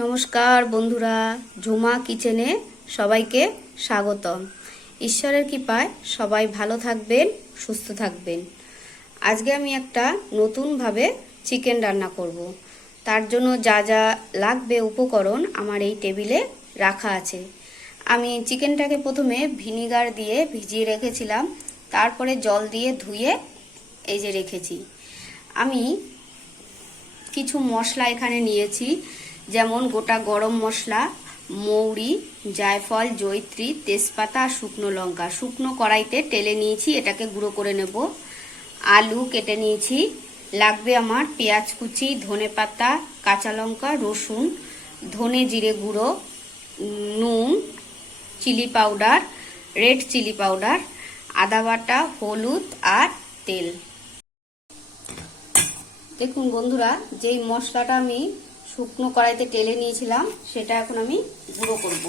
নমস্কার বন্ধুরা, ঝুমা কিচেনে সবাইকে স্বাগতম। ঈশ্বরের কৃপায় সবাই ভালো থাকবেন, সুস্থ থাকবেন। আজকে আমি একটা নতুনভাবে চিকেন রান্না করব। তার জন্য যা যা লাগবে উপকরণ আমার এই টেবিলে রাখা আছে। আমি চিকেনটাকে প্রথমে ভিনিগার দিয়ে ভিজিয়ে রেখেছিলাম, তারপরে জল দিয়ে ধুয়ে এই যে রেখেছি। আমি কিছু মশলা এখানে নিয়েছি। যেমন গোটা গরম মশলা, মৌরি, জায়ফল জৈত্রী তেজপাতা আর শুকনো লঙ্কা। শুকনো কড়াইতে টেলে নিয়েছি, এটাকে গুঁড়ো করে নেব। আলু কেটে নিয়েছি। লাগবে আমার পেঁয়াজ কুচি, ধনে পাতা, কাঁচা লঙ্কা, রসুন, ধনে জিরে গুঁড়ো, নুন, chilli powder, red chilli powder, আদা বাটা, হলুদ আর তেল। দেখুন বন্ধুরা, যেই মশলাটা আমি শুকনো কড়াইতে টেলে নিয়েছিলাম, সেটা এখন আমি গুঁড়ো করব।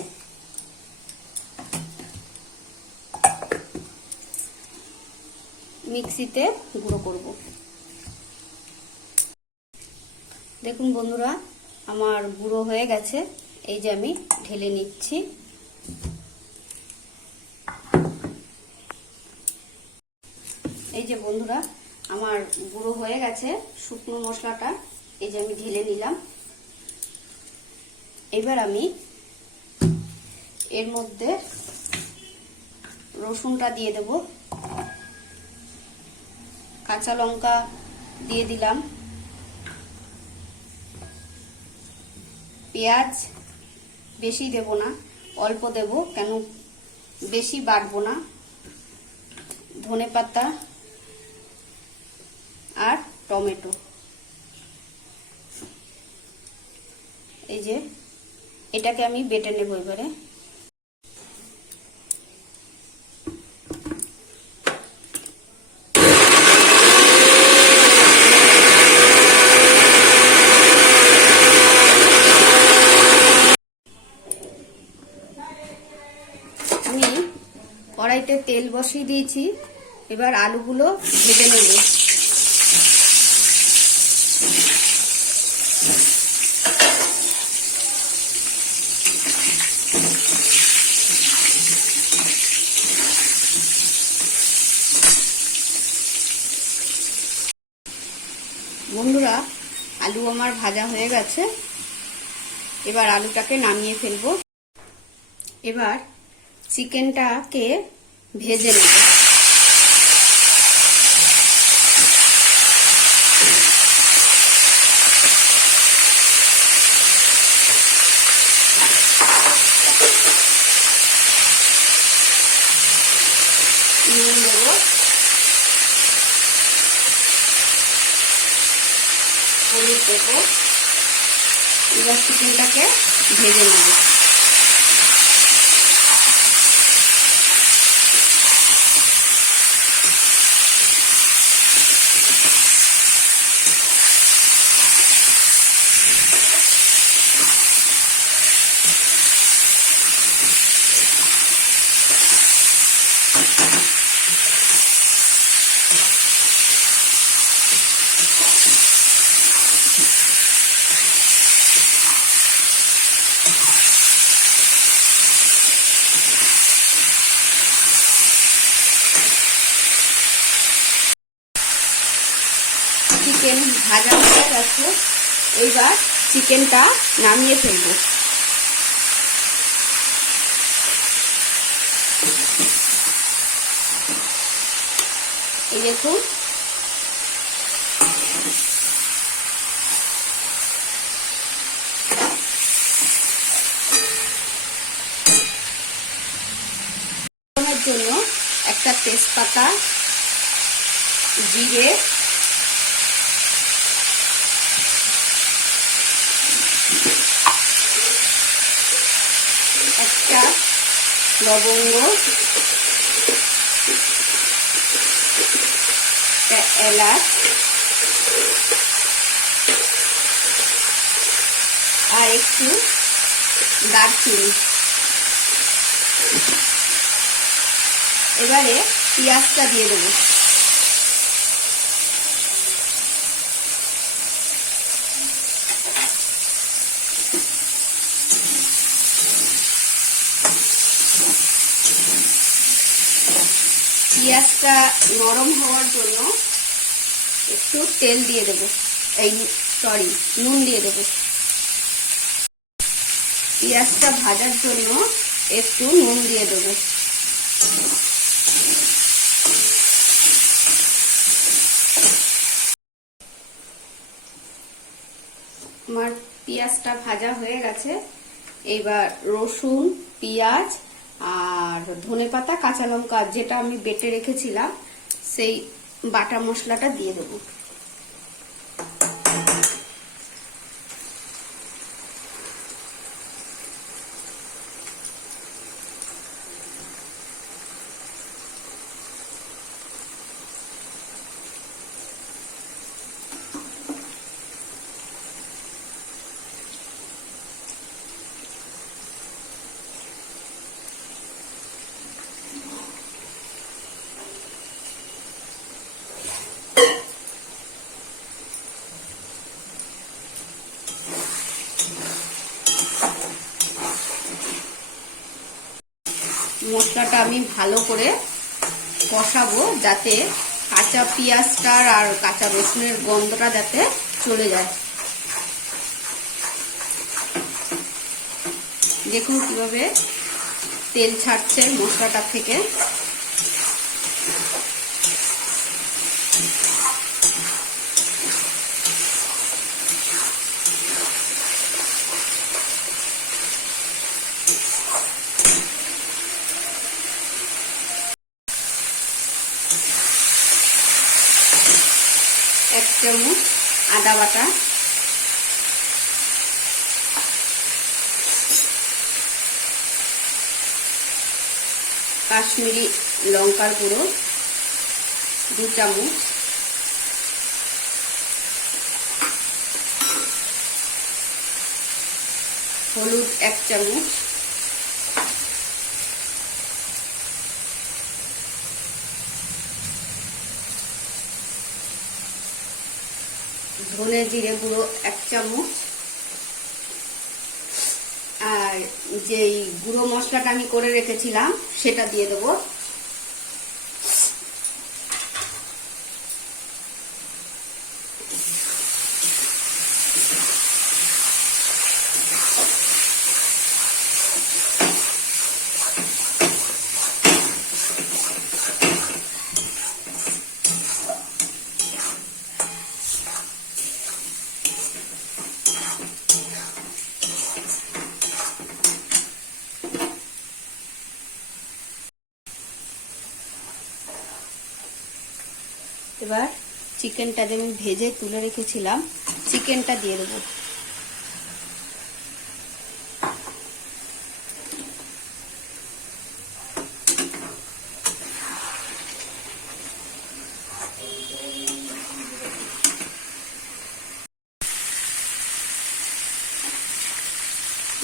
মিক্সিতে গুঁড়ো করব। দেখুন বন্ধুরা, আমার গুঁড়ো হয়ে গেছে, এই যে আমি ঢেলে নিচ্ছি। এই যে বন্ধুরা, আমার গুঁড়ো হয়ে গেছে, শুকনো মশলাটা এই যে আমি ঢেলে নিলাম। এবার আমি এর মধ্যে রসুনটা দিয়ে দেব। কাঁচা লঙ্কা দিয়ে দিলাম। পেঁয়াজ বেশি দেব না, অল্প দেব কেন বেশি বাটবো না। ধনে পাতা আর টমেটো। এই যে এটাকে আমি বেটে নেব এবারে। কড়াইতে তেল বসিয়ে দিয়েছি। এবার আলুগুলো ভেজে নেব বন্ধুরা আলু আমার ভাজা হয়ে গেছে। এবার আলুটাকে নামিয়ে ফেলব। এবার চিকেনটাকে ভেজে নেব নুন দেবো হলুদ দেবো এবার চিকেনটাকে ভেজে নেব চিকেন ভাজা হয়ে গেছে এইবার চিকেনটা নামিয়ে ফেলব। এই দেখুন। জন্য একটা তেজপাতা জিরে একটা লবঙ্গ। এলাচ। আর একটু দারচিনি। এবারে পেঁয়াজটা দিয়ে দেবো। পেঁয়াজটা নরম হওয়ার জন্য একটু তেল দিয়ে দেবো। এই সরি নুন দিয়ে দেবো। পেঁয়াজটা ভাজার জন্য একটু নুন দিয়ে দেবো। আমার পেঁয়াজটা ভাজা হয়ে গেছে। এবার রসুন, পেঁয়াজ আর ধনে পাতা কাঁচা লঙ্কা যেটা আমি বেটে রেখেছিলাম সেই বাটা মশলাটা দিয়ে দেবো। মশলাটা আমি ভালো করে কষাবো যাতে কাঁচা পেঁয়াজটার আর কাঁচা রসুনের গন্ধটা যাতে চলে যায়। দেখুন কীভাবে তেল ছাড়ছে মশলাটার থেকে এক চামচ আদা বাটা। কাশ্মীরি লঙ্কার গুঁড়ো দু চামচ। হলুদ এক চামচ। ধনে জিরে গুঁড়ো এক চামচ। আর যেই গুঁড়ো মশলাটা আমি করে রেখেছিলাম, সেটা দিয়ে দেবো। এবার চিকেনটা আমি ভেজে তুলে রেখেছিলাম চিকেনটা দিয়ে দেবো।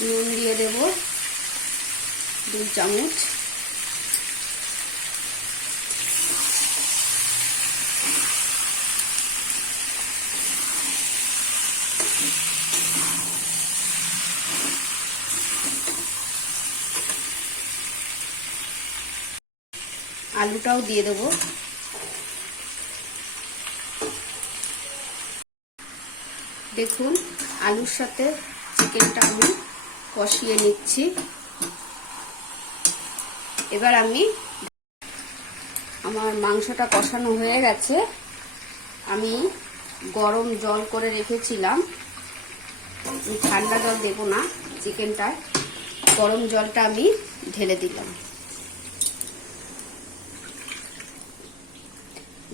নুন দিয়ে দেব দু চামচ। আলুটাও দিয়ে দেবো। দেখুন, আলুর সাথে চিকেনটা আমি কষিয়ে নিচ্ছি। এবার আমি আমার মাংসটা কষানো হয়ে গেছে। আমি গরম জল করে রেখেছিলাম। ঠান্ডা জল দেবো না, চিকেনটায়। গরম জলটা আমি ঢেলে দিলাম।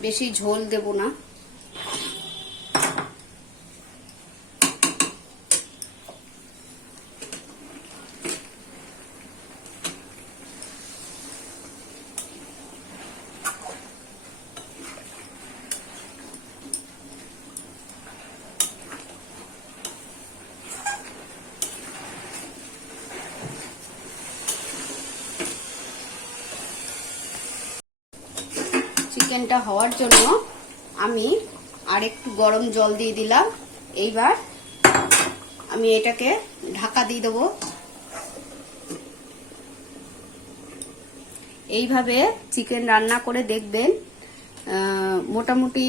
বেশি ঝোল দেব না। চিকেনটা হওয়ার জন্য আমি আর একটু গরম জল দিয়ে দিলাম। এইবার আমি এটাকে ঢাকা দিয়ে দেবো। এইভাবে চিকেন রান্না করে দেখবেন মোটামুটি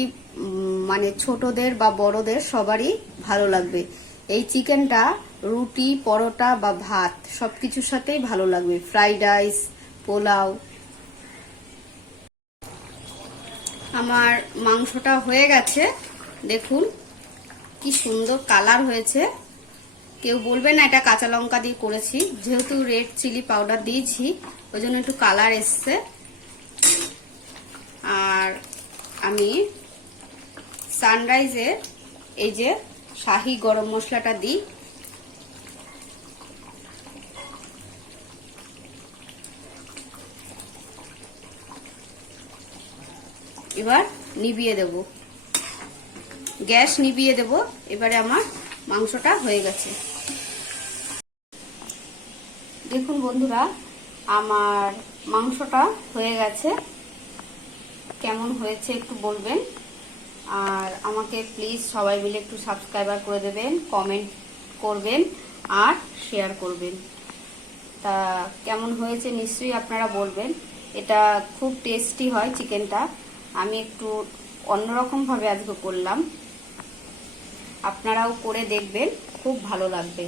মানে ছোটদের বা বড়দের সবারই ভালো লাগবে। এই চিকেনটা রুটি, পরোটা বা ভাত সবকিছুর সাথেই ভালো লাগবে। ফ্রাইড রাইস, পোলাও আমার মাংসটা হয়ে গেছে। দেখুন, কি সুন্দর কালার হয়েছে। কেউ বলবে না এটা কাঁচা লঙ্কা দিয়ে করেছি। যেহেতু রেড চিলি পাউডার দিয়েছি, ওই জন্য একটু কালার এসছে। আর আমি সানরাইজের এই যে শাহি গরম মশলাটা দিই। এবার নিভিয়ে দেব। গ্যাস নিভিয়ে দেব। এবারে আমার মাংসটা হয়ে গেছে। দেখুন বন্ধুরা, আমার মাংসটা হয়ে গেছে। কেমন হয়েছে একটু বলবেন। আর আমাকে প্লিজ সবাই মিলে একটু সাবস্ক্রাইবার করে দেবেন, কমেন্ট করবেন আর শেয়ার করবেন। তা কেমন হয়েছে নিশ্চয়ই আপনারা বলবেন। এটা খুব টেস্টি হয় চিকেনটা। আমি একটু অন্যরকমভাবে আজকে করলাম। আপনারাও করে দেখবেন খুব ভালো লাগবে।